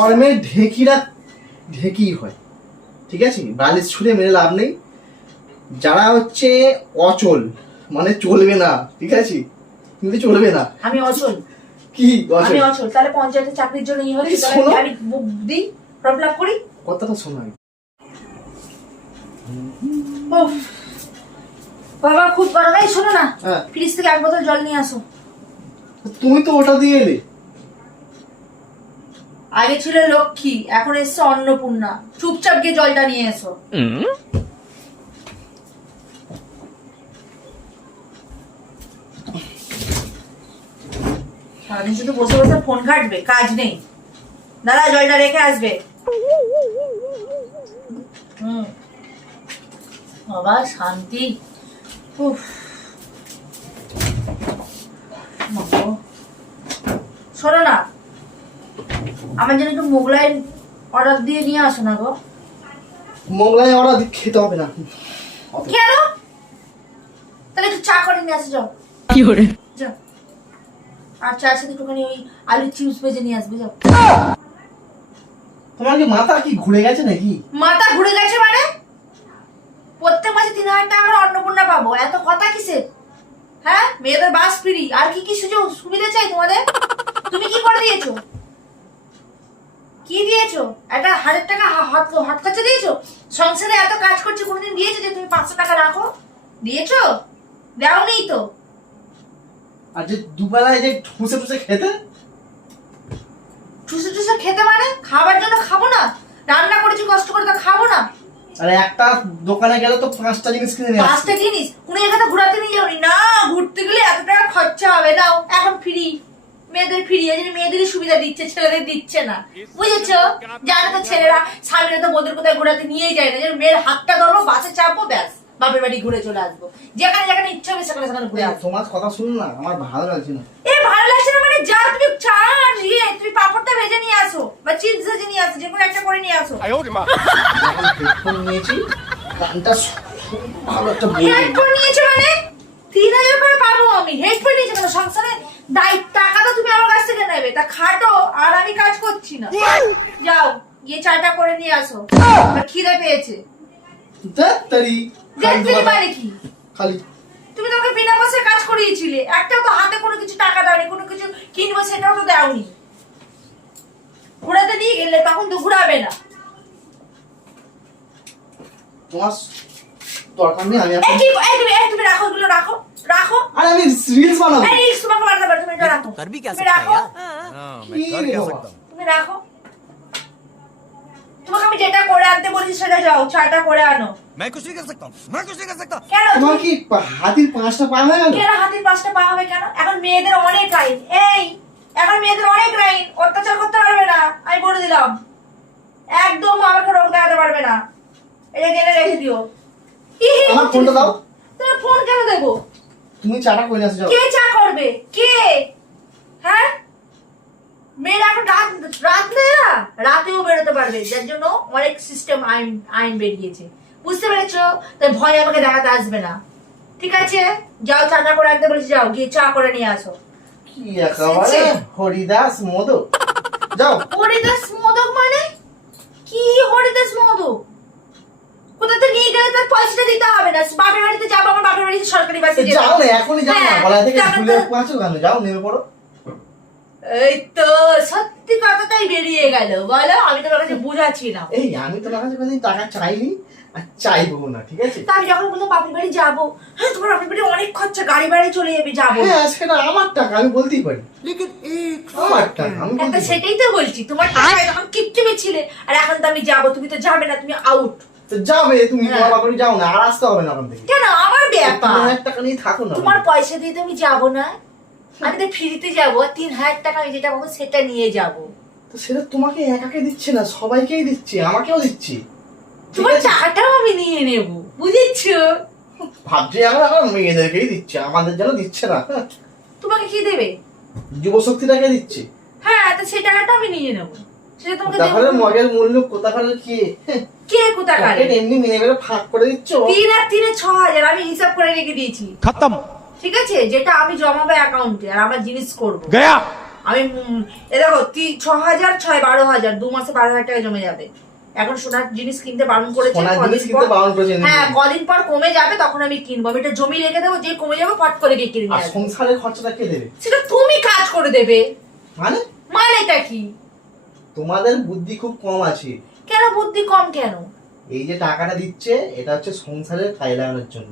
গরমে ঢেকিরা ঢেকি হয়, ঠিক আছে? বালিশ ছুঁড়ে মেরে লাভ নেই। যারা হচ্ছে অচল, মানে চলবে না, ঠিক আছে? কিন্তু চলবে না। আমি অচল? কি আমি অচল? তাহলে পঞ্চায়েতের চাকরির জন্য ই হচ্ছে, তাহলে আমি বুক দিই, ফর্ম ফিল আপ করি। কথাটা শোনো। বাবা খুব গরম। এই শোনো না, ফ্রিজ থেকে এক বোতল জল নিয়ে আসো। তুমি তো ওটা দিয়ে এলে। আগে ছিল লক্ষ্মী, এখন এসছে অন্নপূর্ণা। চুপচাপ গিয়ে জলটা নিয়ে এসো। সারাদিন শুধু বসে বসে ফোন ঘাটবে, কাজ নেই। দাদা জলটা রেখে আসবে। বাবা শান্তি। শোনো না, আমার জন্য একটু মোগলাই অর্ডার দিয়ে নিয়ে আসো না গো। মোগলাই অর্ডার খেতে হবে না। কেন? তাহলে একটু চা করে নিয়ে আসো। যাও। কি করে? যাও। আর চার সাথে একটুখানি ওই আলু চিপস ভেজে নিয়ে আসবে। যাও। তোমার কি মাথা কি ঘুরে গেছে নাকি? মাথা ঘুরে গেছে মানে? প্রত্যেক মাসে 3000 টাকা করে অন্নপূর্ণা পাবো, এত কথা কিসের? হ্যাঁ, মেয়েদের বাস ফ্রি, আর কি কি সুযোগ সুবিধা চাই তোমাদের? তুমি কি করে দিয়েছো? কি দিয়েছো? একটা 1000 টাকা হাত খরচা দিয়েছো? সংসারে এত কাজ করছি, কোনোদিন দিয়েছো যে তুমি 500 টাকা রাখো? দিয়েছো? দাওনি তো। আর যে দুবেলায় যে ঠুসে ঠুসে খেতে, ঠুসে ঠুসে খেতে মানে খাবার জন্য খাবো না? রান্না করেছি কষ্ট করে, তো খাবো না? আরে একটা দোকানে গেলে তো 5টা জিনিস কিনে নিয়ে আসছে। 5টা জিনিস? কোনো জায়গাতে ঘোরাতে নিয়ে যাওনি না? ঘুরতে গেলে এত টাকা খরচা হবে। নাও, এখন ফ্রি, মেয়েদের ফ্রি। এই জন্য মেয়েদেরই সুবিধা দিচ্ছে, ছেলেদের দিচ্ছে না, বুঝেছো? জানো তো ছেলেরা স্বামীরা তো বোধের কোথায় ঘোরাতে নিয়েই যায় না। যেন মেয়ের হাতটা ধরবো, বাসে চাপবো, ব্যাস বাপের বাড়ি ঘুরে চলে আসবো। যেখানে যেখানে ইচ্ছে হবে সেখানে সেখানে ঘুরে আসবো। তোমার কথা শুনুন না, আমার ভালো লাগছে না। ভালো লাগছে না মানে? যা, তুমি চা আর তুমি পাপড়টা ভেজে নিয়ে আসো, বা চিপস ভেজে নিয়ে আসো, যেকোনো একটা করে নিয়ে আসো। হেডফোন নিয়েছি, গানটা ভালো একটা হেডফোন নিয়েছো মানে? 3000 করে পাবো আমি। হেডফোন নিয়েছো কেন? সংসারে টাকা তো তুমি আমার কাছ থেকে নেবে, তা খাটো, আর আমি কাজ করছি না। যাও গিয়ে চাটা করে নিয়ে আসো, আর খিদে পেয়েছে। মানে কি? খালি তুমি তো আমাকে বিনা পয়সায় কাজ করিয়েছিলে, একটাও তো হাতে কোনো কিছু টাকা দাওনি, কোনো কিছু কিনবো সেটাও তো দাওনি। ঘোরাতে নিয়ে গেলে তখন তো ঘুরাবে না। তোমার দরকার নেই। আমি তুমি রাখো, এগুলো রাখো, রাখো। আরে আমি রিলস বানাবো। রিলস তোমাকে বানাতে পারো, তুমি এটা রাখো। कर भी क्या তুমি सकता রাখো, है यार? मैं कर क्या सकता हूँ? তুমি রাখো। তোমাকে আমি যেটা করে আনতে বলেছি সেটা যাও, চাটা করে আনো। मैं कुछ नहीं कर सकता हूँ, मैं कुछ नहीं कर सकता। কেন? তোমার কি হাতির 5টা পা হয়ে গেল? কেন হাতির 5টা পা হবে কেন? এখন মেয়েদের অনেক আইন। এখন মেয়েদের অনেক আইন, অত্যাচার করতে পারবে না, আমি বলে দিলাম। একদম আমাকে রোগ দেখাতে পারবে না, এটা জেনে রেখে দিও। আমার ফোনটা দাও। তুমি ফোন কেন দেবো? তুমি চাটা করে আসো। যাও। কে চা করবে? কে? হ্যাঁ, মেয়েরা এখন রাত নেই না, রাতেও বেরোতে পারবে, যার জন্য অনেক সিস্টেম আইন বেরিয়েছে, বুঝতে পেরেছো? তাই ভয় আমাকে দেখাতে আসবে না, ঠিক আছে? যাও, চাটা করে রাখতে বলেছি, যাও গিয়ে চা করে নিয়ে আসো। কি একেবারে হরিদাস মোদক। যাও। হরিদাস মোদক মানে কি? হরিদাস মোদক কোথাতে নিয়ে গেলে তার পয়সাটা দিতে হবে না? বাপের বাড়িতে যাবো, আমার বাপের বাড়িতে সরকারি বাসে যাও না, এখনই যাও না, গলা থেকে ফুলে পাঁচো গান যাও, নেমে পড়ো। এই তো সত্যি কথাটাই বেরিয়ে গেল, বলো? আমি তোমার কাছে বুঝাচ্ছি না। আমি তোমার কাছে কোনদিন টাকা চাইনি আর চাইবো না, ঠিক আছে? আমি যখন বললাম বাপের বাড়ি যাবো, হ্যাঁ তোমার বাপের বাড়ি অনেক খরচা, গাড়ি বাড়ি চলে যাবে, যাবো। হ্যাঁ সেটা আমার টাকা, আমি বলতেই পারি। আমার টাকা আমি বলতেই পারি। সেটাই তো বলছি, তোমার টাকা তখন কিপটিমে ছিলে, আর এখন তো আমি যাবো, তুমি তো যাবে না, তুমি আউট। তো যাবে তুমি, তোমার বাপের বাড়ি যাও না, আর আসতে হবে না ওখান থেকে। কেন? আমার ব্যাপার। 3000 টাকা নিয়ে থাকো না। তোমার পয়সা দিয়ে তো আমি যাবো না, আমি তো ফ্রিতে যাবো। 3000 টাকা আমি যেটা পাবো সেটা নিয়ে যাবো। তো সেটা তোমাকে একাকে দিচ্ছে না, সবাইকেই দিচ্ছে, আমাকেও দিচ্ছি। তোমার টাকাটাও আমি নিয়ে নেবো, বুঝেছো? ভাবছি এখন মেয়েদেরকেই দিচ্ছে, আমাদের যেন দিচ্ছে না। তোমাকে কি দেবে? যুবশক্তিটাকে দিচ্ছে। হ্যাঁ, তো সেই টাকাটা আমি নিয়ে নেবো, সেটা তোমাকে তাহলে মগের মূল্য কোথাকার কি? কে কোথাকার? এমনি মেয়ে বেড়ে ফাঁক করে দিচ্ছ। 3 আর 3 6,000 আমি হিসাব করে রেখে দিয়েছি, खत्म। ঠিক আছে? যেটা আমি জমাবো অ্যাকাউন্টে, আর আমার জিনিস করবো। गया। আমি এ দেখো 6,000 12,000 2 মাসে 12,000 টাকা জমে যাবে। এখন সোনার জিনিস কিনতে বারণ করেছে, সোনার কদিন জিনিস কিনতে পর- বারণ করেছে। হ্যাঁ কদিন পর কমে যাবে তখন আমি কিনবো। আমি এটা জমি রেখে দেবো, যে কমে যাবে ফট করে গিয়ে কিনে আর নিয়ে আসবো। সংসারের খরচাটা কে দেবে? সেটা তুমি কাজ করে দেবে। মানে মানেটা কি? তোমাদের বুদ্ধি খুব কম আছে। কেন বুদ্ধি কম কেন? এই যে টাকাটা দিচ্ছে এটা হচ্ছে সংসারের ফাইল লাগানোর জন্য।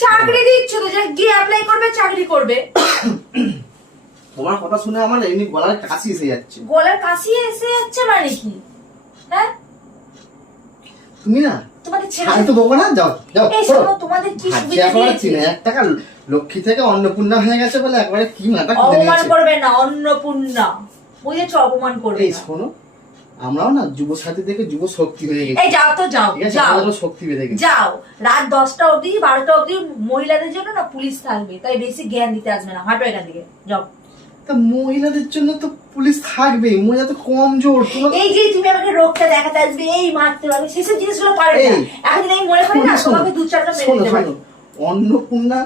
চাকরি দিচ্ছ তো, যে গিয়ে অ্যাপ্লাই করবে চাকরি করবে। তোমার কথা শুনে আমার এমনি গলার কাশি এসে যাচ্ছে। গলার কাশি এসে যাচ্ছে মানে কি? হ্যাঁ তুমি না তোমাদের ছেলে হয়তো দেবো না, যাও যাও এই করো। শোনো, তোমাদের কি ভাবছি সুবিধা একেবারে দিয়েছে? 3,000 টাকা লক্ষ্মী থেকে অন্নপূর্ণা হয়ে গেছে বলে একবারে কি মাথা খুলে অপমান দিয়েছে। করবে না, অন্নপূর্ণা বুঝেছো? অপমান করবে এই না। শোনো, আমরাও না যুব সাথী থেকে যুব শক্তি হয়ে গেছি। এই যাও তো, যাও ঠিক আছে, যাও আমাদেরও শক্তি বেড়ে গেছে। যাও। রাত 10টা অবধি 12টা অবধি মহিলাদের জন্য না পুলিশ থাকবে, তাই বেশি জ্ঞান দিতে আসবে না। হাঁটো এখান থেকে, যাও। তা মহিলাদের জন্য তো পুলিশ থাকবেই, মহিলা তো কম জোর। তোমরা এই যে তুমি আমাকে রোগটা দেখাতে আসবে, এই মারতে পারবে, সেসব জিনিসগুলো পারবে না। এই, এখন এই মনে করি না শোনো, তোমাকে 2-4টা মেরে শোনো দিতে পারি। শোনো, অন্নপূর্ণা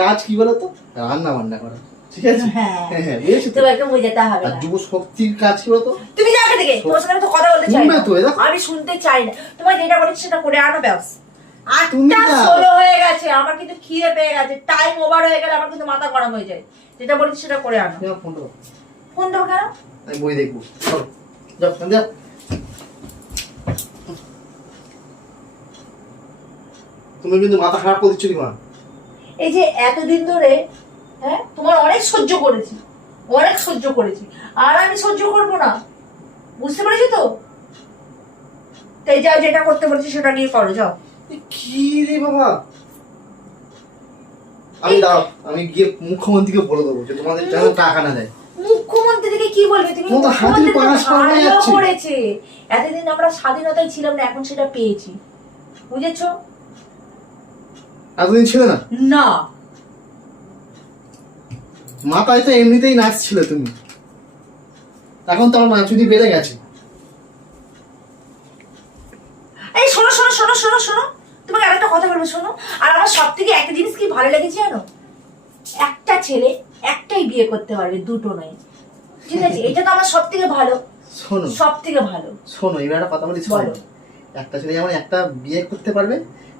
কাজ কি বলতো? রান্না বান্না করা, ঠিক আছে? হ্যাঁ। হ্যাঁ হ্যাঁ, বুঝেছো তো? তোমাকে বোঝাতে হবে আর না। যুব শক্তির কাজ কি বলতো? তুমি যাও এখান থেকে, তোমার সাথে আমি তো কথা বলতে চাই শুনবে না। তো, এ দেখো। আমি শুনতে চাই না। তোমার যেটা বলেছি সেটা করে আনো, ব্যাস। তুমি 8টা যাও। 16 হয়ে গেছে, আমার কিন্তু খিদে পেয়ে গেছে। টাইম ওভার হয়ে গেলে আমার কিন্তু মাথা গরম হয়ে যায়। যেটা বলেছি সেটা করে আনো। তুমি আমার ফোনটা দাও, ফোন দেবো কেন? আমি বই দেখবো। চলো, যাও যাও। তুমি কিন্তু মাথা খারাপ করে দিচ্ছ মা। এই যে এতদিন ধরে, হ্যাঁ তোমার অনেক সহ্য করেছি, অনেক সহ্য করেছি, আর আমি সহ্য করবো না, বুঝতে পেরেছি তো? তাই যাও, যেটা করতে বলছি সেটা নিয়ে করো, যাও। এ কি রে বাবা? আমি দাও, আমি গিয়ে মুখ্যমন্ত্রীকে বলে দেবো যে তোমাদের যেন টাকা না দেয়। মুখ্যমন্ত্রীকে কি বলবে তুমি? ও তো হাতির মুখ্যমন্ত্রী তো পাঁচ পা হয়ে ভালো যাচ্ছে। করেছে। এতদিন আমরা স্বাধীনতায় ছিলাম না, এখন সেটা পেয়েছি, বুঝেছো? এতদিন ছিল না, না, মাথায় তো এমনিতেই নাচছিলে তুমি, এখন তোমার নাচুনি বেড়ে গেছে। এই শোনো শোনো শোনো শোনো শোনো, তোমাকে আরেকটা কথা বলবো, শোনো। আর আমার সব থেকে একটা জিনিস কি ভালো লেগেছে জানো? একটা ছেলে একটাই বিয়ে করতে পারবে, দুটো নয়, ঠিক আছে? এটা তো আমার সব থেকে ভালো, শোনো সব থেকে ভালো। শোনো, এবার একটা কথা বলি, শোনো। বলো। একটা ছেলে যেমন একটা বিয়ে করতে পারবে,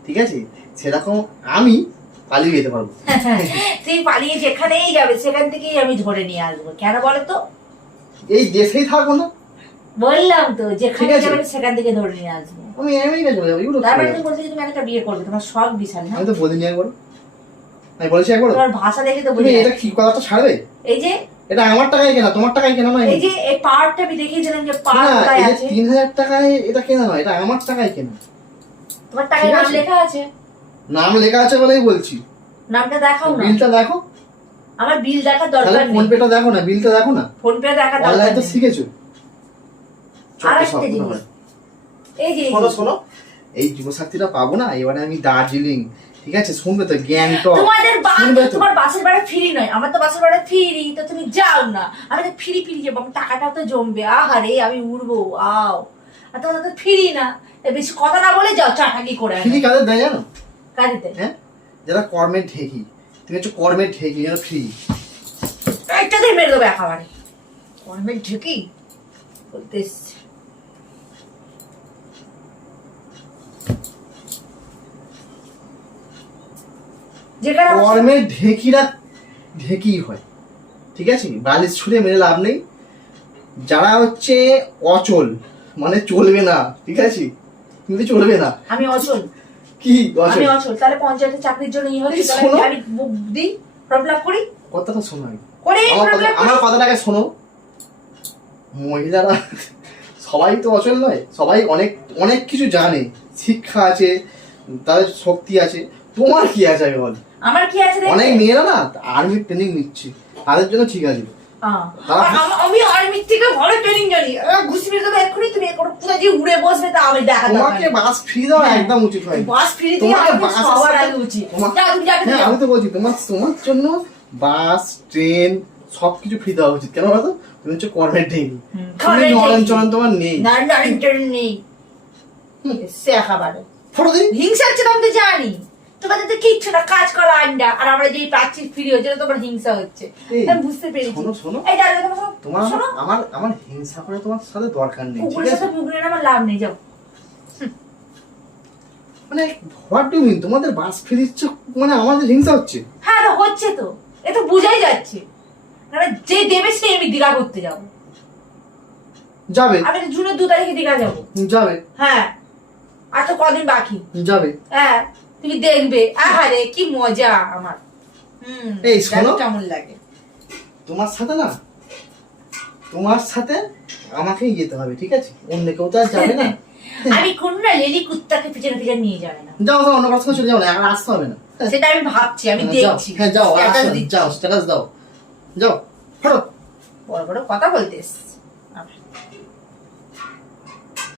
ঠিক আছে, সেরকম আমি পালিয়ে যেতে পারবো। তুই পালিয়ে যেখানেই যাবে সেখান থেকেই আমি ধরে নিয়ে আসবো। কেন বলো তো? এই দেশেই থাকবো না, বললাম তো, যেখানে ঠিক আছে। যাবে সেখান থেকে ধরে নিয়ে আসবো। আমি আমেরিকা চলে যাবো, ইউরোপ তারপরে চলে তুমি যাবো। বলছো যে তুমি একটা বিয়ে করবে, তোমার শখ বিশাল না? আমি তো বলিনি একবার, আমি বলেছি একবার। তোমার ভাষা দেখে তো তুমি বুঝে এটা যাচ্ছি। কি কথাটা ছাড়বে? এই যে এটা আমার টাকায় কেনা, তোমার টাকায় কেনা নয়। এই যে এই পার্টটা আমি দেখিয়েছিলাম যে পার্ট না, কোথায় এই যে আছে। 3,000 টাকায় এটা কেনা নয়, এটা আমার টাকায় কেনা। তোমার টাকায় ঠিক নাম আছে। লেখা আছে, নাম লেখা আছে বলেই বলছি। নামটা দেখাও না। বিলটা দেখো, আমার বিল দেখার তাহলে দরকার ফোন নেই, পেটা দেখো না, বিলটা দেখো না। ফোন পে দেখার দরকার অনলাইন তো নেই। শিখেছো। আর ছোট্ট একটা শখ জিনিস, তোমার। এই যে শোনো শোনো, এই যুবসাথীরা পাবো না, এবারে আমি দার্জিলিং, ঠিক আছে, শুনবে তো, গ্যাংটক তোমাদের শুনবে তো। তোমার বাসের ভাড়া ফ্রি নয়, আমার তো বাসের ভাড়া ফ্রি, তো তুমি যাও না। আমি তো ফ্রি ফ্রি যাবো, আমার টাকাটাও তো জমবে। আহারে আমি উড়বো, আও। আর তোমাদের তো ফ্রি না, তাই বেশি কথা না বলে যাও, চাটা কি করে ফ্রি কাদের দেয় জানো? কাজে। হ্যাঁ, যারা কর্মের ঢেকি, তুমি হচ্ছে কর্মের ঢেকি, যেন ফ্রি। একটা দিয়ে মেরে দেবো একেবারে, কর্মের ঢুকি বলতে এসছে। যেখানে কর্মের ঢেকিরা ঢেকি হয়, ঠিক আছে, বালিশ ছুঁড়ে মেরে লাভ নেই। যারা হচ্ছে অচল, মানে চলবে না, ঠিক আছে, কিন্তু চলবে না। আমি অচল, কি অচল? আমি অচল, তাহলে পঞ্চায়েতের চাকরির জন্য ই হচ্ছে, এই তাহলে শোনো। আমি দিই, ফর্ম ফিল আপ করি, কথাটা শোনো আগে। করে ফর্ম ফিল আপ করি। আমার কথাটাকে শোনো। মহিলারা সবাই তো অচল নয়, সবাই অনেক অনেক কিছু জানে, শিক্ষা আছে, তাদের শক্তি আছে। তোমার কি আছে আমি বল? আমার কি আছে দেখবে? অনেক মেয়েরা না আর্মি ট্রেনিং নিচ্ছে, তাদের জন্য ঠিক আছে। আর আমি আর্মির থেকে ভালো ট্রেনিং জানি। ঘুষি মেরে দেবো এক্ষুনি, তুমি কোথায় যে উড়ে বসবে তা আমি দেখা তোমাকে বাস ফ্রি দেওয়া একদম উচিত হয়। বাস ফ্রি দিয়ে তোমাকে আমাকে বাসের সবার সাথে- আগে উচিত। তোমার- যাও, তুমি যাকে হ্যাঁ, দাও। আমি তো বলছি তোমার তোমার জন্য বাস, ট্রেন সবকিছু ফ্রি দেওয়া উচিত। কেন বলতো? তুমি হচ্ছে কর্মের ঢেকি, কর্মের নরম ঢেকি। চরণ তোমার নেই। না না ইন্টারনেট নেই, সে একেবারে ফটো দিন। হিংসা হচ্ছে তো আমি তো জানি। তোমাদের তো কিচ্ছু না, কাজ করা আন্ডা, আর আমরা যেই পাচ্ছি ফ্রি হচ্ছে তোমার হিংসা হচ্ছে। এই, আমি বুঝতে পেরেছি। শোনো, শোনো। এই দাঁড়াও, তোমার তোমার শোনো, আমার হিংসা করে তোমার সাথে দরকার নেই, ঠিক কুকুরের আছে? সাথে মুখ নিয়ে আমার লাভ নেই, যাও। মানে হোয়াট ডু মিন, তোমাদের বাস ফিরিচ্ছ মানে আমাদের হিংসা হচ্ছে? হ্যাঁ তো হচ্ছে তো, এ তো বুঝাই যাচ্ছে। কারণ যে দেবে সে আমি দীঘা করতে যাবো। যাবে, আমি তো জুনের 2 তারিখে দীঘা যাবো। যাবে, হ্যাঁ, আর তো কদিন বাকি। যাবে। হ্যাঁ, তুমি দেখবে, আহারে কি মজা আমার। এই শোনো। দেখো কেমন লাগে। তোমার সাথে না, তোমার সাথে আমাকেই যেতে হবে, ঠিক আছে? অন্য কেউ তো আর যাবে না। আমি কোন না লেলি কুত্তাকে পিছনে পিছনে নিয়ে যাবে না। যাও যাও, অন্য কাছে চলে যাও না, আর আসতে হবে না। সেটা আমি ভাবছি, আমি যাও, দেখছি। হ্যাঁ যাও, Status আসো, দিচ্ছি। যাও স্ট্যাটাস দাও, যাও, ফটো। বড় বড় কথা বলতেস।